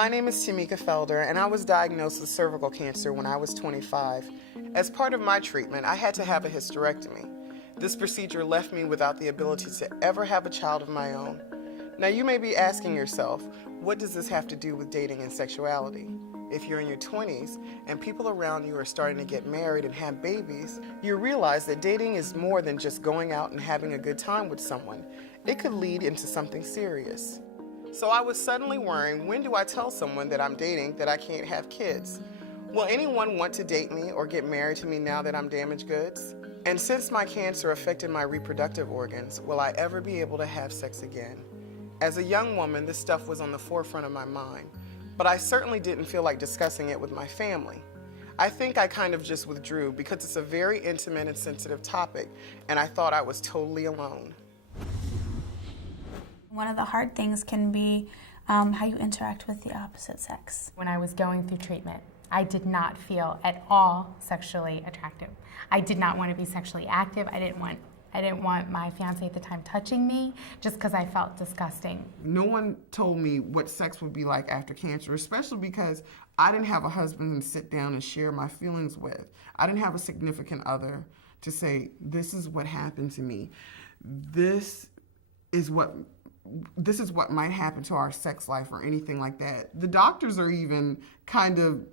My name is Tamika Felder, and I was diagnosed with cervical cancer when I was 25. As part of my treatment, I had to have a hysterectomy. This procedure left me without the ability to ever have a child of my own. Now you may be asking yourself, what does this have to do with dating and sexuality? If you're in your 20s and people around you are starting to get married and have babies, you realize that dating is more than just going out and having a good time with someone. It could lead into something serious. So I was suddenly worrying, when do I tell someone that I'm dating that I can't have kids? Will anyone want to date me or get married to me now that I'm damaged goods? And since my cancer affected my reproductive organs, will I ever be able to have sex again? As a young woman, this stuff was on the forefront of my mind, but I certainly didn't feel like discussing it with my family. I think I kind of just withdrew because it's a very intimate and sensitive topic, and I thought I was totally alone. One of the hard things can be how you interact with the opposite sex. When I was going through treatment, I did not feel at all sexually attractive. I did not want to be sexually active. I didn't want my fiance at the time touching me just because I felt disgusting. No one told me what sex would be like after cancer, especially because I didn't have a husband to sit down and share my feelings with. I didn't have a significant other to say, this is what happened to me. This is what might happen to our sex life or anything like that. The doctors are even kind of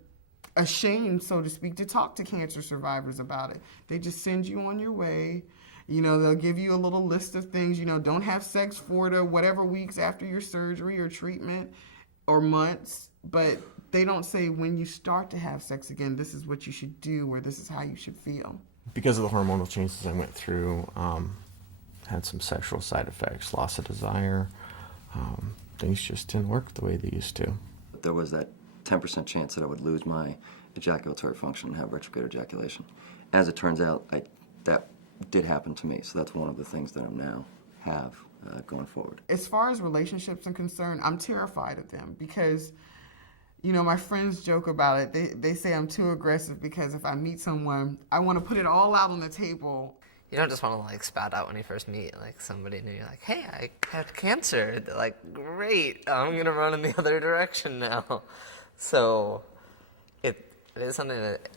ashamed, so to speak, to talk to cancer survivors about it. They just send you on your way. You know, they'll give you a little list of things, you know, don't have sex for the whatever weeks after your surgery or treatment or months, but they don't say when you start to have sex again, this is what you should do or this is how you should feel. Because of the hormonal changes I went through, had some sexual side effects, loss of desire. Things just didn't work the way they used to. There was that 10% chance that I would lose my ejaculatory function and have retrograde ejaculation. As it turns out, that did happen to me, so that's one of the things that I now have going forward. As far as relationships are concerned, I'm terrified of them because, you know, my friends joke about it. They say I'm too aggressive because if I meet someone, I want to put it all out on the table. You don't just want to like spout out when you first meet like somebody new. You're like, hey, I had cancer. They're like, great, I'm gonna run in the other direction now. So it is something that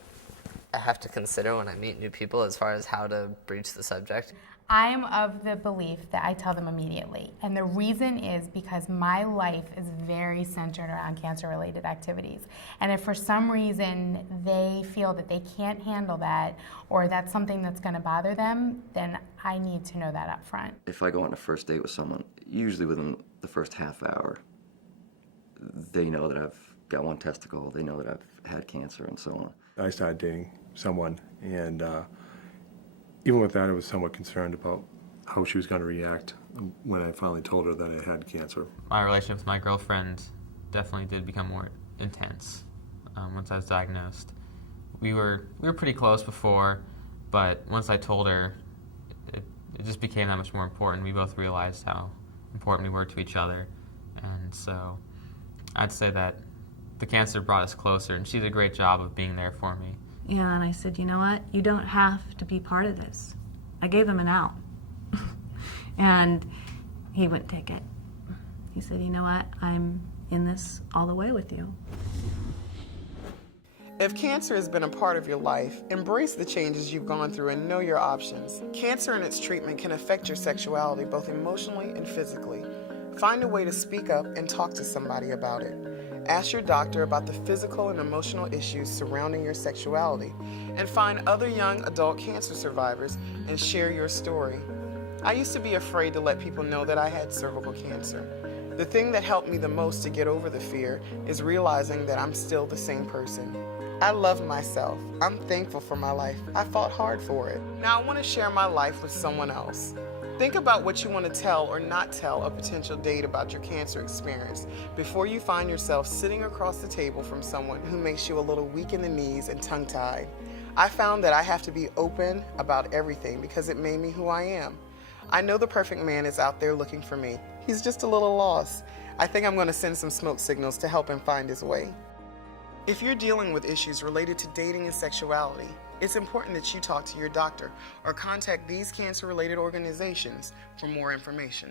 I have to consider when I meet new people as far as how to broach the subject. I'm of the belief that I tell them immediately. And the reason is because my life is very centered around cancer-related activities. And if for some reason they feel that they can't handle that or that's something that's going to bother them, then I need to know that up front. If I go on a first date with someone, usually within the first half hour, they know that I've got one testicle, they know that I've had cancer and so on. I started dating someone, and even with that, I was somewhat concerned about how she was going to react when I finally told her that I had cancer. My relationship with my girlfriend definitely did become more intense once I was diagnosed. We were pretty close before, but once I told her, it just became that much more important. We both realized how important we were to each other, and so I'd say that the cancer brought us closer, and she did a great job of being there for me. Yeah, and I said, you know what? You don't have to be part of this. I gave him an out. And he wouldn't take it. He said, you know what? I'm in this all the way with you. If cancer has been a part of your life, embrace the changes you've gone through and know your options. Cancer and its treatment can affect your sexuality both emotionally and physically. Find a way to speak up and talk to somebody about it. Ask your doctor about the physical and emotional issues surrounding your sexuality, and find other young adult cancer survivors and share your story. I used to be afraid to let people know that I had cervical cancer. The thing that helped me the most to get over the fear is realizing that I'm still the same person. I love myself. I'm thankful for my life. I fought hard for it. Now I want to share my life with someone else. Think about what you want to tell or not tell a potential date about your cancer experience before you find yourself sitting across the table from someone who makes you a little weak in the knees and tongue-tied. I found that I have to be open about everything because it made me who I am. I know the perfect man is out there looking for me. He's just a little lost. I think I'm going to send some smoke signals to help him find his way. If you're dealing with issues related to dating and sexuality, it's important that you talk to your doctor or contact these cancer-related organizations for more information.